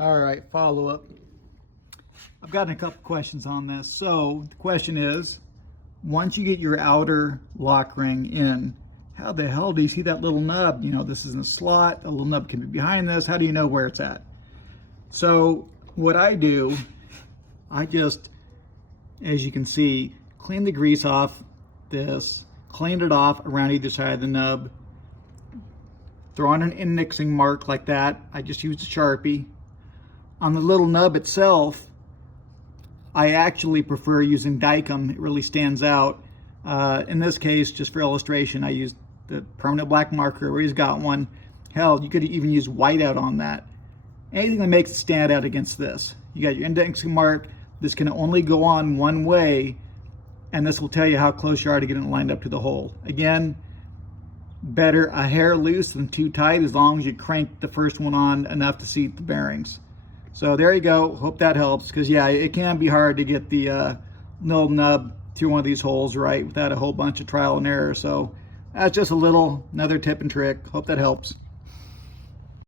All right, follow up. I've gotten a couple questions on this. So the question is, once you get your outer lock ring in, how the hell do you see that little nub? You know, this is in a slot, a little nub can be behind this. How do you know where it's at? So what I do, I just, as you can see, clean the grease off this, cleaned it off around either side of the nub, throw on an indexing mark like that. I just used a Sharpie. On the little nub itself, I actually prefer using Dykem. It really stands out. In this case, just for illustration, I used the permanent black marker. Everybody's got one. Hell, you could even use whiteout on that. Anything that makes it stand out against this. You got your indexing mark. This can only go on one way, and this will tell you how close you are to getting it lined up to the hole. Again, better a hair loose than too tight, as long as you crank the first one on enough to seat the bearings. So there you go. Hope that helps, because yeah, it can be hard to get the little nub through one of these holes right without a whole bunch of trial and error. So that's just another tip and trick. Hope that helps.